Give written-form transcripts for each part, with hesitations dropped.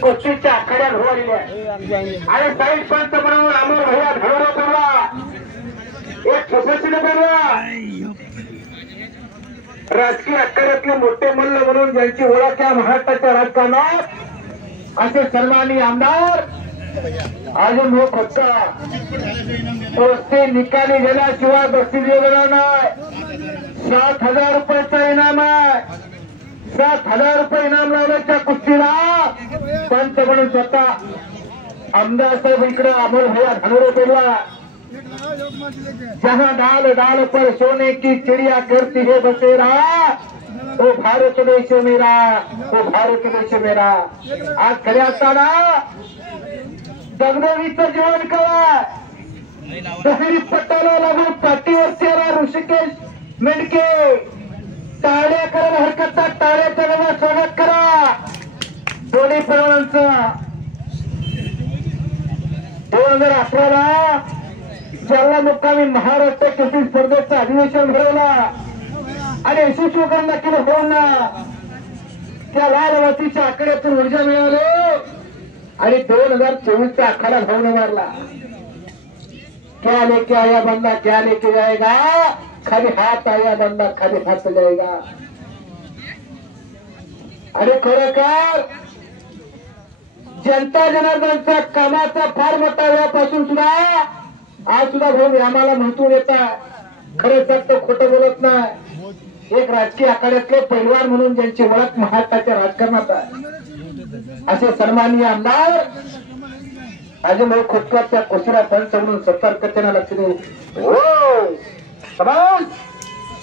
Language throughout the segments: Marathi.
कुस्तीच्या आखाड्यात होईल आणि साईड पंच म्हणून अमर भैया धडोरा करला एक छोटेशीने करला राजकीय आखाड्यातले मोठे मल्ल म्हणून ज्यांची ओळख आहे महाराष्ट्राच्या राजकारणात असे सन्माननीय आमदार अजून हो फक्त कुस्ती निकाली गेल्याशिवाय बक्षीस दिलं नाही 7,000 रुपयाचा इनाम आहे 7,000 रुपये इनाम लावल्याच्या कुस्तीला पंच म्हणून स्वतः आमदार साहेब इकडे अमर भैया धनोरे पेलवा जहां डाल डाल पर सोने की चिड़िया करती है बसेरा ओ भारत देश मेरा ओ भारत देश मेरा आज खरे असताना दगडवीचं जीवन कळा दहिरी पट्टाला लागून पाठीवरचे ऋषिकेश मेंढके टाळ्या करायला हरकत नाही टाळ्याच्या नावात स्वागत करा दोन्ही पैलवानांचं 2018 जालना मुक्कामी महाराष्ट्र कुस्ती स्पर्धेचं अधिवेशन भरवला आणि यशस्वी करून दाखवलं भाऊंना त्या लालवतीच्या आकड्यातून ऊर्जा मिळाली आणि 2024चा आखाडा भाऊने मारला क्या लेके आया बंदा क्या लेके जाएगा खाली हात आया बंदा खाली हात जाएगा अरे खरोखर जनता जनार्दनचा कामाचा फार मोठा वेळापासून सुद्धा आज सुद्धा भाऊ आम्हाला महत्व देतात खरं सत्य खोटं बोलत नाही एक राजकीय आखाड्यातले पैलवान म्हणून ज्यांची ओळख महाराष्ट्राच्या राजकारणात आहे असे सन्माननीय आमदार अजून भाऊ खोटकर त्या कुस्तीला पंच म्हणून सतर्कतेने लक्ष देऊ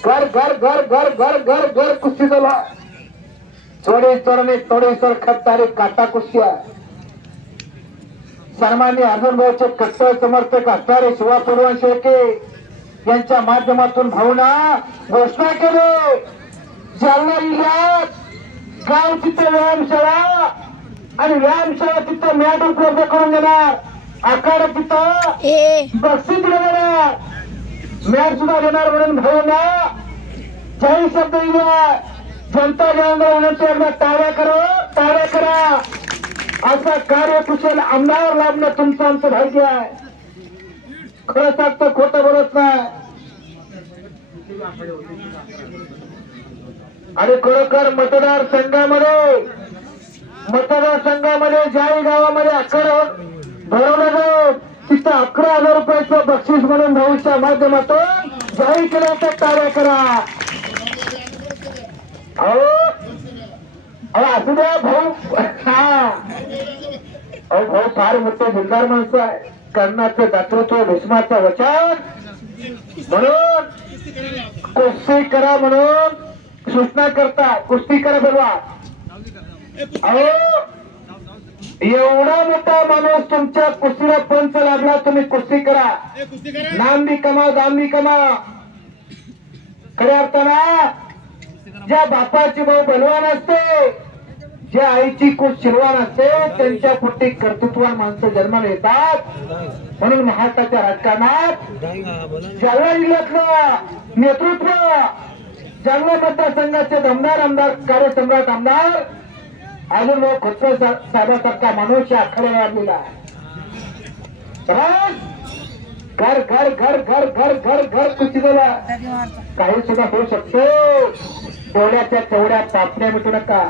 घर घर घर घर घर घर घर कुस्ती झाला थोडे तोडणे थोडे सर खत्तारे काटा कुस्त्या सन्माननीय अर्जुन भाऊचे कट्टर समर्थक असणारे शिवा पैलवान शेळके यांच्या माध्यमातून भाऊना घोषणा केली जालना जिल्ह्यात गाव तिथे व्यायामशाळा आणि व्यायामशाळा तिथं मॅट उपलब्ध करून देणार आखाडा तिथं बक्षीस देणार मॅट सुद्धा देणार म्हणून भाऊना जाहीर शब्द दिला जनता जनार्दन टाळ्या करा असा कार्यकुशल आमदार लाभणं तुमचं आमचं भाग्य आहे खरं सांगतं खोटं बोलत नाही आणि खरोखर मतदारसंघामध्ये ज्याही गावामध्ये आखाडा भरवलं जाईल तिथं 11,000 रुपयाचं बक्षीस म्हणून भाऊच्या माध्यमातून जाहीर केलं तर टाळ्या करा असू द्या भाऊ भाऊ फार मोठे दिलदार माणसं आहे कर्णाचं दातृत्व भीष्माचं वचन म्हणून कुस्ती करा म्हणून सूचना करता कुस्ती करा बोलवा एवढा मोठा माणूस तुमच्या कुस्तीला पंच लाभला तुम्ही कुस्ती करा नाम बी कमा दाम बी कमा खऱ्या अर्थानं ज्या बापाची भाऊ बलवान असते ज्या आईची खूप शिरवान असते त्यांच्या पोटी कर्तृत्वान माणसं जन्माला येतात म्हणून महाराष्ट्राच्या राजकारणात जालना जिल्ह्यातलं नेतृत्व जालना मतदारसंघाचे दमदार आमदार कार्यसम्राट आमदार अजून भाऊ खोतकर साहेबांसारखा माणूस आखाड्याला लागलेला घर घर घर घर घर घर घर कुस्ती बोला काही सुद्धा होऊ शकतो तेवढ्याच्या तेवढ्या चाचण्या मिटू नका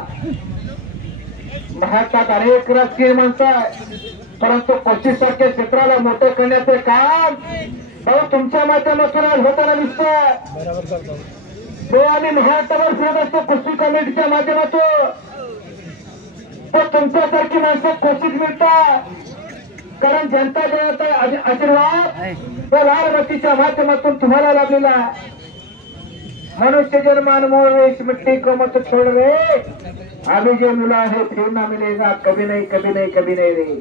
महाराष्ट्रात अनेक राजकीय माणसं आहे परंतु कुस्ती सारख्या क्षेत्राला मोठं करण्याचे काम भाऊ तुमच्या माध्यमातून आज होताना दिसतं ते आम्ही महाराष्ट्रावर फिरत असतो कुस्ती कमिटीच्या माध्यमातून तर तुमच्यासारखी माणसं कुस्तीत मिळतात कारण जनता जनाचा आशीर्वाद व लालबत्तीच्या माध्यमातून तुम्हाला लाभलेला मनुष्य जन्म अनमोल वेश मिट्टी को मत छोड़ रे अभी जो मिला है फिर ना मिलेगा कभी नहीं कभी नहीं कभी नहीं रे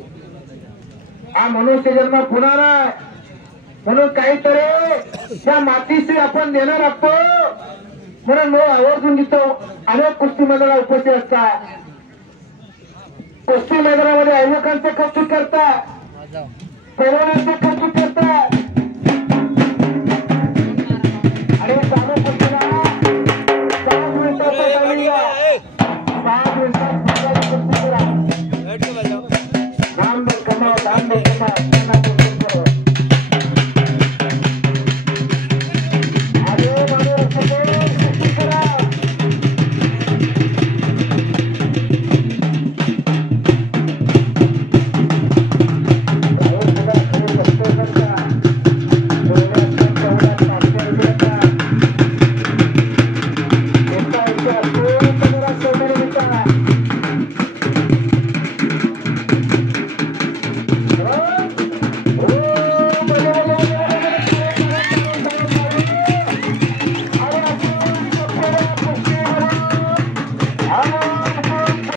हा मनुष्य जन्म पुन्हा नाही म्हणून काहीतरी त्या मातीशी आपण देणार असतो म्हणून मग आवर्जून तिथं अनेक कुस्ती मैदानाला उपस्थित असतात कुस्ती मैदानामध्ये आयोजकांचे कौतुक करतात पैलवानांचे कौतुक करतात आणि चालू कुस्तीला